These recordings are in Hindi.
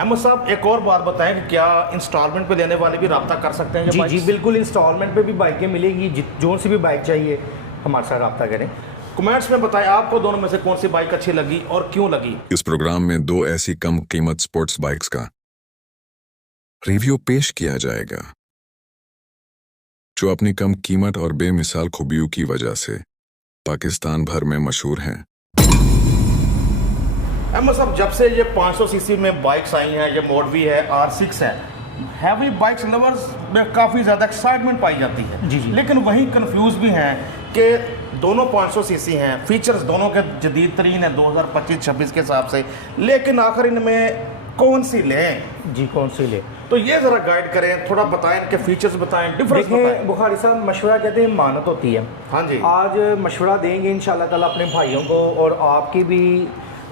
अहमद साहब एक और बात बताएं कि क्या इंस्टॉलमेंट पे लेने वाले भी रब्ता कर सकते हैं? जी जी बिल्कुल, इंस्टॉलमेंट पे भी बाइकें मिलेंगी। जो सी भी बाइक चाहिए हमारे साथ रब्ता करें। कमेंट्स में बताएं आपको दोनों में से कौन सी बाइक अच्छी लगी और क्यों लगी। इस प्रोग्राम में 2 ऐसी कम कीमत स्पोर्ट्स बाइक्स का रिव्यू पेश किया जाएगा जो अपनी कम कीमत और बेमिसाल खूबियों की वजह से पाकिस्तान भर में मशहूर हैं। अहमद साहब जब से ये 500 सीसी में बाइक्स आई हैं, ये मोड वी है, R6 है, हैवी बाइक्स लवर्स में काफ़ी ज़्यादा एक्साइटमेंट पाई जाती है। जी जी। लेकिन वहीं कंफ्यूज भी हैं कि दोनों 500 सीसी हैं, फीचर्स दोनों के जदीद तरीन है 2025-26 के हिसाब से, लेकिन आखिर इनमें कौन सी लें? जी कौन सी ले? तो ये ज़रा गाइड करें, थोड़ा बताएं, इनके फीचर्स बताएं, डिफरेंस बताएं। देखिए बुखारी साहब, मशवरा कहते हैं मानत होती है। हाँ जी। आज मशवरा देंगे इंशाल्लाह ताला अपने भाइयों को, और आपकी भी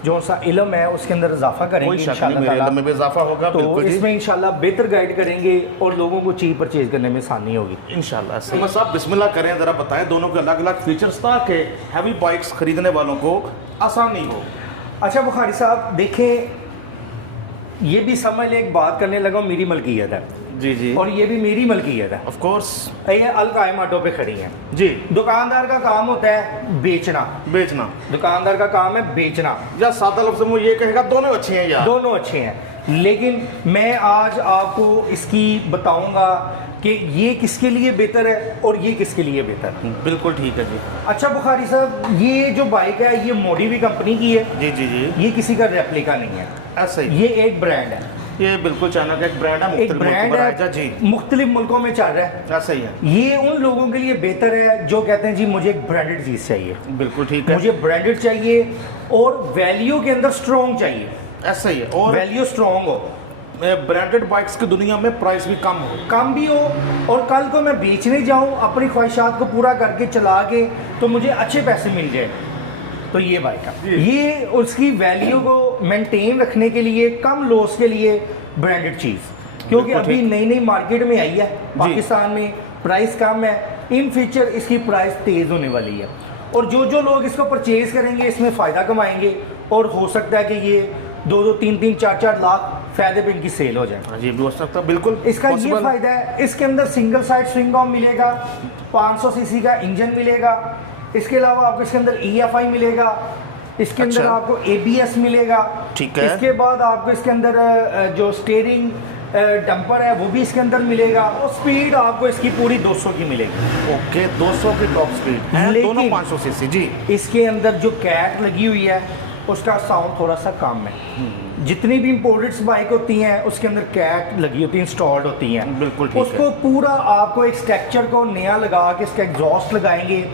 जो सा इल्म है उसके अंदर इजाफा करेंगे कोई शक नहीं, इंशाल्लाह मेरे ताला। इल्म में भी इजाफा होगा। तो बिल्कुल जी। इसमें इंशाल्लाह बेहतर गाइड करेंगे और लोगों को चीज़ परचेज करने में आसानी होगी इंशाल्लाह। अहमद साहब बिस्मिल्लाह करें, ज़रा बताएं दोनों के अलग अलग फीचर्स ताकि हैवी बाइक्स खरीदने वालों को आसानी हो। अच्छा बुखारी साहब देखें, ये भी समझ ले, एक बात करने लगा मेरी मलकियत है जी जी। और ये भी मेरी मलकियत है। Of course. ये अल-कायम ऑटो पे खड़ी हैं जी। दुकानदार का काम होता है बेचना। बेचना। दुकानदार का काम है बेचना। या सादा लफ्ज़ में ये कहेगा दोनों अच्छे हैं यार। दोनों अच्छे हैं, लेकिन मैं आज आपको इसकी बताऊंगा कि ये किसके लिए बेहतर है और ये किसके लिए बेहतर है। बिल्कुल ठीक है जी। अच्छा बुखारी साहब, ये जो बाइक है ये मोडिवी कंपनी की है। जी जी जी। ये किसी का रेप्लिका नहीं है, ऐसा ही। ये एक ब्रांड है। ये बिल्कुल चाइना का एक ब्रांड है, एक ब्रांड है जी। मुख्तलिफ मुल्कों में चल रहा है। ऐसा ही है। ये उन लोगों के लिए बेहतर है जो कहते हैं जी मुझे एक ब्रांडेड चीज़ चाहिए, बिल्कुल ठीक है। मुझे ब्रांडेड चाहिए और वैल्यू के अंदर स्ट्रॉन्ग चाहिए। ऐसा ही है। और वैल्यू स्ट्रॉन्ग हो, ब्रांडेड बाइक्स की दुनिया में प्राइस भी कम भी हो, और कल को मैं बेचने जाऊं अपनी ख्वाहिशात को पूरा करके चला के तो मुझे अच्छे पैसे मिल जाए। तो ये बाइक है, ये उसकी वैल्यू को मेंटेन रखने के लिए, कम लॉस के लिए ब्रांडेड चीज़, क्योंकि अभी नई नई मार्केट में आई है पाकिस्तान में, प्राइस कम है, इन फ्यूचर इसकी प्राइस तेज़ होने वाली है, और जो लोग इसको परचेज़ करेंगे इसमें फ़ायदा कमाएंगे, और हो सकता है कि ये 2-2, 3-3, 4-4 लाख फ़ायदे पे इनकी सेल हो जाए। जी भी हो सकता है, बिल्कुल इसका ये फ़ायदा है, इसके अंदर सिंगल साइड स्विंग आर्म मिलेगा, 500 सीसी का इंजन मिलेगा, इसके अलावा आपको इसके अंदर EFI मिलेगा, इसके अंदर आपको ABS मिलेगा। ठीक है। इसके बाद आपको इसके अंदर जो स्टीयरिंग डंपर है वो भी इसके अंदर मिलेगा, और स्पीड आपको इसकी पूरी 200 की मिलेगी। ओके, 200 की टॉप स्पीड है, दोनों 500 सीसी। जी। इसके अंदर जो कैट लगी हुई है उसका साउंड थोड़ा सा कम है। जितनी भी इम्पोर्टेड बाइक होती हैं उसके अंदर कैट लगी होती है, इंस्टॉल्ड होती हैं। बिल्कुल ठीक है। उसको पूरा आपको एक स्ट्रक्चर को नया लगा के इसका एग्जॉस्ट लगाएंगे,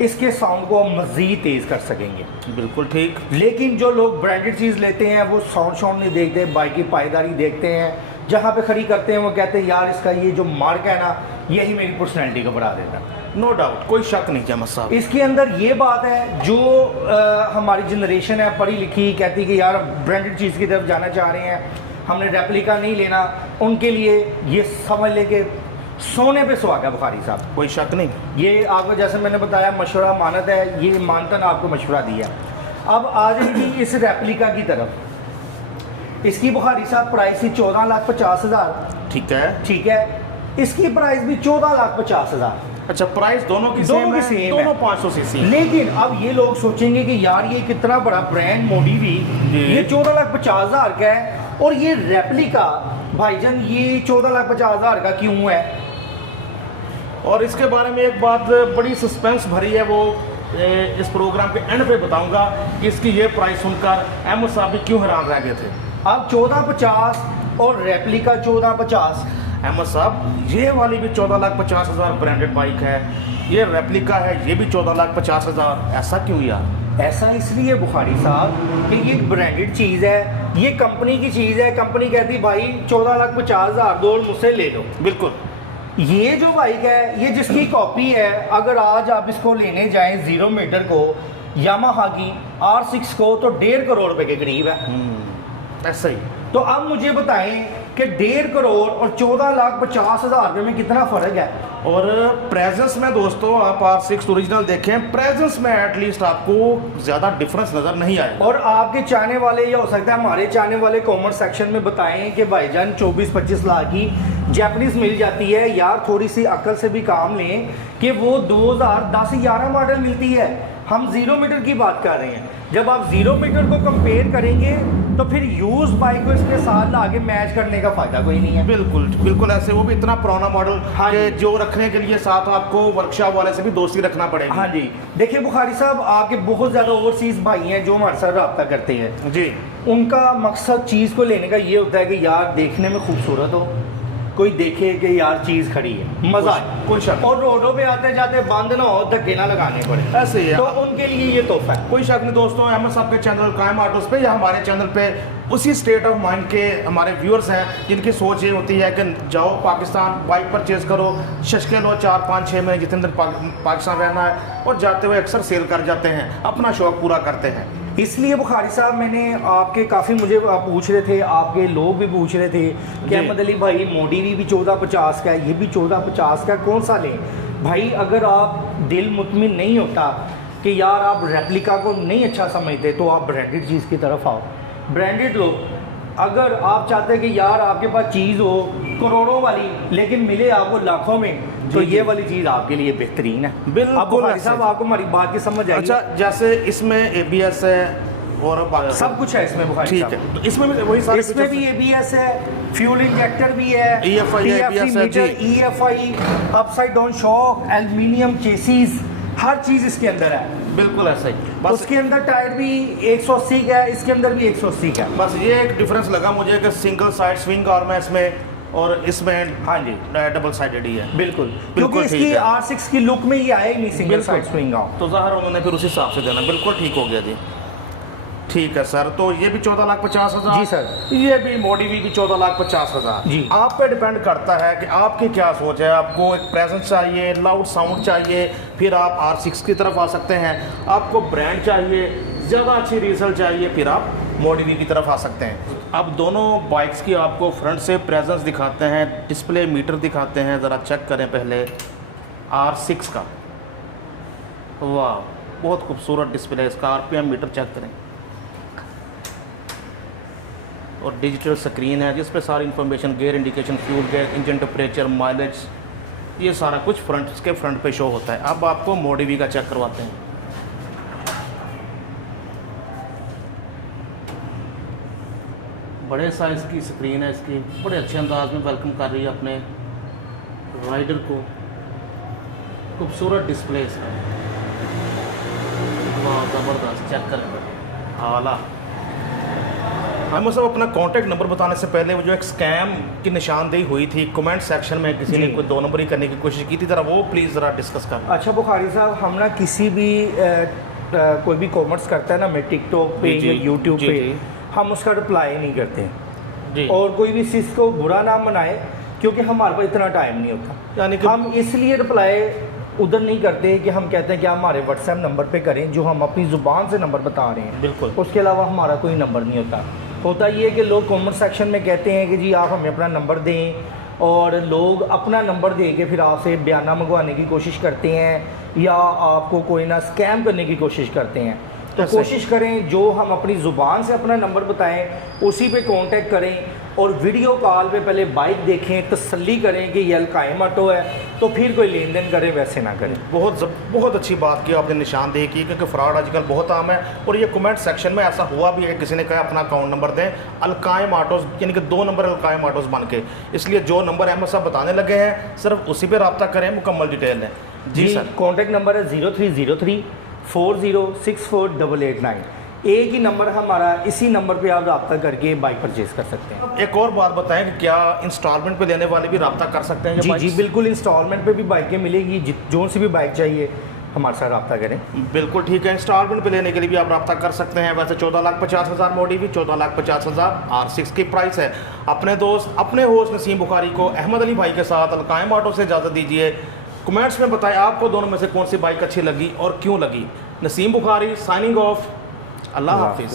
इसके साउंड को मज़ीद तेज़ कर सकेंगे। बिल्कुल ठीक। लेकिन जो लोग ब्रांडेड चीज़ लेते हैं वो साउंड नहीं देखते, बाइक की पायदारी देखते हैं, जहाँ पे खड़ी करते हैं वो कहते हैं यार इसका ये जो मार्क है ना यही मेरी पर्सनैलिटी को बढ़ा देता है। नो डाउट, कोई शक नहीं अहमद साहब। इसके अंदर ये बात है जो हमारी जनरेशन है पढ़ी लिखी, कहती कि यार ब्रांडेड चीज़ की तरफ जाना चाह रहे हैं, हमने रेप्लिका नहीं लेना, उनके लिए ये समझ ले कि सोने पे सुहागा बुखारी साहब। कोई शक नहीं। ये आपको जैसे मैंने बताया मशवरा मानत है, ये मानतन आपको मशवरा दिया। अब आ जाएगी इस रेप्लिका की तरफ। इसकी बुखारी साहब प्राइस ही 14,50,000। ठीक है। ठीक है, इसकी प्राइस भी 14,50,000। अच्छा, प्राइस दोनों की सेम है, दोनों 500 सीसी। लेकिन अब ये लोग सोचेंगे कि यार ये कितना बड़ा ब्रांड मोडिवी, ये 14,50,000 का है, और ये रेप्लिका भाईजान ये 14,50,000 का क्यों है? और इसके बारे में एक बात बड़ी सस्पेंस भरी है, वो इस प्रोग्राम के एंड पे बताऊंगा कि इसकी ये प्राइस सुनकर अहमद साहब भी क्यों हैरान रह गए थे। अब 14,50 और रेप्लिका 14,50। अहमद साहब ये वाली भी 14,50,000 ब्रांडेड बाइक है, ये रेप्लिका है, ये भी 14,50,000। ऐसा क्यों यार? ऐसा इसलिए बुखारी साहब कि ये एक ब्रांडेड चीज़ है, ये कंपनी की चीज़ है, कंपनी कहती भाई 14,50,000 दो मुझसे ले लो। बिल्कुल। ये जो बाइक है ये जिसकी कॉपी है, अगर आज आप इसको लेने जाएं 0 मीटर को यामाहा की R6 को तो 1.5 करोड़ रुपए के करीब है। ऐसा ही। तो अब मुझे बताएं कि 1.5 करोड़ और 14,50,000 रुपये में कितना फ़र्क है। और प्रेजेंस में दोस्तों आप R6 ओरिजिनल देखें, प्रेजेंस में एटलीस्ट आपको ज़्यादा डिफरेंस नज़र नहीं आएगा। और आपके चाहने वाले, या हो सकता है हमारे चाहने वाले, कमेंट सेक्शन में बताएं कि भाईजान 24-25 लाख की जैपनीज मिल जाती है। यार थोड़ी सी अक्ल से भी काम लें कि वो 2010-11 मॉडल मिलती है। हम 0 मीटर की बात कर रहे हैं। जब आप 0 मीटर को कंपेयर करेंगे तो फिर यूज बाइक को इसके साथ आगे मैच करने का फायदा कोई नहीं है। बिल्कुल बिल्कुल ऐसे, वो भी इतना पुराना मॉडल हाँ कि जी। जो रखने के लिए साथ आपको वर्कशॉप वाले से भी दोस्ती रखना पड़ेगी। हाँ जी, देखिए बुखारी साहब, आपके बहुत ज़्यादा ओवरसीज़ भाई हैं जो हमारे साथ रब्ता करते हैं। जी, उनका मकसद चीज़ को लेने का ये होता है कि यार देखने में खूबसूरत हो, कोई देखे कि यार चीज़ खड़ी है, मज़ा आए, कोई शक और रोडों पे आते जाते बंद ना हो, धक्के ना लगाने पड़े, ऐसे ही है। तो उनके लिए ये तोहफा है। कोई शक नहीं दोस्तों, अहमद साहब के चैनल कायम ऑटोस पे या हमारे चैनल पे उसी स्टेट ऑफ माइंड के हमारे व्यूअर्स हैं जिनकी सोच ये होती है कि जाओ पाकिस्तान, बाइक परचेज करो, शशके लो 4-5-6 महीने जितने दिन पाकिस्तान रहना है, और जाते हुए अक्सर सेल कर जाते हैं, अपना शौक पूरा करते हैं। इसलिए बुखारी साहब, मैंने आपके काफ़ी, मुझे आप पूछ रहे थे, आपके लोग भी पूछ रहे थे कि अहमद अली भाई मोडीवी भी 1450 का है, ये भी 1450 का, कौन सा लें? भाई अगर आप दिल मुतमिन नहीं होता कि यार आप रेप्लिका को नहीं अच्छा समझते, तो आप ब्रांडेड चीज़ की तरफ आओ, ब्रांडेड लो। अगर आप चाहते हैं कि यार आपके पास चीज़ हो करोड़ों वाली लेकिन मिले आपको लाखों में, तो ये वाली चीज़ आपके लिए बेहतरीन है। बिल्कुल। अब बुखारी साहब आपको हमारी बात की समझ आई? अच्छा, जैसे इसमें ABS है और सब कुछ है इसमें बुखारी ठीक साहब। है, तो इसमें भी वही सारे इसमें भी ABS है, फ्यूल इंजेक्टर भी है, EFI है, ABS है, meter, EFI, upside down shock, aluminium chassis, हर चीज़ इसके अंदर है। बिल्कुल ऐसा ही। बस उसके अंदर टायर भी 180 का है, इसके अंदर भी 180 का है। बस ये एक डिफरेंस लगा मुझे कि सिंगल साइड स्विंग आर्म है इसमें, और इसमें हाँ जी, डबल साइडेड ही है। बिल्कुल, क्योंकि ठीक इसकी है। R6 की लुक में ये आया ही नहीं सिंगल बिल्कुल। Side swing arm. तो ज़ाहिर उन्होंने फिर उस हिसाब से देना। बिल्कुल ठीक हो गया जी। ठीक है सर, तो ये भी 14,50,000। जी सर। ये भी मोडीवी भी 14,50,000 जी। आप पे डिपेंड करता है कि आपकी क्या सोच है। आपको एक प्रेजेंस चाहिए, लाउड साउंड चाहिए, फिर आप R6 की तरफ आ सकते हैं। आपको ब्रांड चाहिए, ज़्यादा अच्छी रीसेल चाहिए, फिर आप मोडीवी की तरफ आ सकते हैं। अब दोनों बाइक्स की आपको फ्रंट से प्रेजेंस दिखाते हैं, डिस्प्ले मीटर दिखाते हैं, ज़रा चेक करें पहले R6 का। वाह, बहुत खूबसूरत डिस्प्ले है इसका। RPM मीटर चेक करें, और डिजिटल स्क्रीन है जिस पे सारी information, gear indication, fuel gauge, engine temperature, mileage, ये सारा कुछ फ्रंट पे शो होता है। अब आपको मोडीवी का चेक करवाते हैं। बड़े साइज़ की स्क्रीन है इसकी, बड़े अच्छे अंदाज में वेलकम कर रही है अपने राइडर को। खूबसूरत डिस्प्ले इसका, वाह ज़बरदस्त, चेक करें, आला। हम सब अपना कॉन्टैक्ट नंबर बताने से पहले वो जो एक स्कैम की निशानदेही हुई थी कमेंट सेक्शन में, किसी ने कोई 2 नंबर ही करने की कोशिश की थी, ज़रा वो प्लीज़ ज़रा डिस्कस कर। अच्छा बुखारी साहब, हम ना किसी भी कोई भी कॉमर्स करता है ना, मैं टिकटॉक पे जी, या यूट्यूब जी, पे, जी। हम उसका रिप्लाई नहीं करते हैं। जी। और कोई भी चीज़ को बुरा ना मनाए, क्योंकि हमारे पास इतना टाइम नहीं होता। यानी कि हम इसलिए रिप्लाई उधर नहीं करते कि हम कहते हैं कि आप हमारे व्हाट्सएप नंबर पे करें जो हम अपनी ज़ुबान से नंबर बता रहे हैं। बिल्कुल। उसके अलावा हमारा कोई नंबर नहीं होता ये है कि लोग कमेंट सेक्शन में कहते हैं कि जी आप हमें अपना नंबर दें, और लोग अपना नंबर दे के फिर आपसे बयाना मंगवाने की कोशिश करते हैं या आपको कोई ना स्कैम करने की कोशिश करते हैं। तो ऐसे। कोशिश करें जो हम अपनी ज़ुबान से अपना नंबर बताएं उसी पे कांटेक्ट करें, और वीडियो कॉल पे पहले बाइक देखें, तसल्ली करें कि ये अलकायम ऑटो है, तो फिर कोई लेन देन करें, वैसे ना करें। बहुत अच्छी बात की आपने, निशानदेही की, क्योंकि फ्रॉड आजकल बहुत आम है। और ये कमेंट सेक्शन में ऐसा हुआ भी है, किसी ने कहा अपना अकाउंट नंबर दें, अलकायम ऑटोज़, यानी कि 2 नंबर अलकायम ऑटोज़ बन के। इसलिए जो नंबर अहमद साहब बताने लगे हैं सिर्फ उसी पर रब्ता करें, मुकम्मल डिटेल है। जी सर। कॉन्टैक्ट नंबर है 0303 4064 एक ही नंबर हमारा, इसी नंबर पे आप रब्ता करके बाइक परचेज कर सकते हैं। एक और बात बताएं कि क्या इंस्टॉलमेंट पे लेने वाले भी रब्ता कर सकते हैं? ये जी बाइक्स? जी बिल्कुल, इंस्टॉलमेंट पे भी बाइकें मिलेगी, जो सी भी बाइक चाहिए हमारे साथ रब्ता करें। बिल्कुल ठीक है, इंस्टॉलमेंट पे लेने के लिए भी आप रब्ता कर सकते हैं। वैसे 14,50,000 मोडीवी, 14,50,000 R6 की प्राइस है। अपने दोस्त, अपने होस्ट नसीम बुखारी को अहमद अली भाई के साथ अलकायम ऑटो से इजाज़त दीजिए। कमेंट्स में बताएं आपको दोनों में से कौन सी बाइक अच्छी लगी और क्यों लगी। Naseem Bukhari signing off. अल्लाह हाफिज़।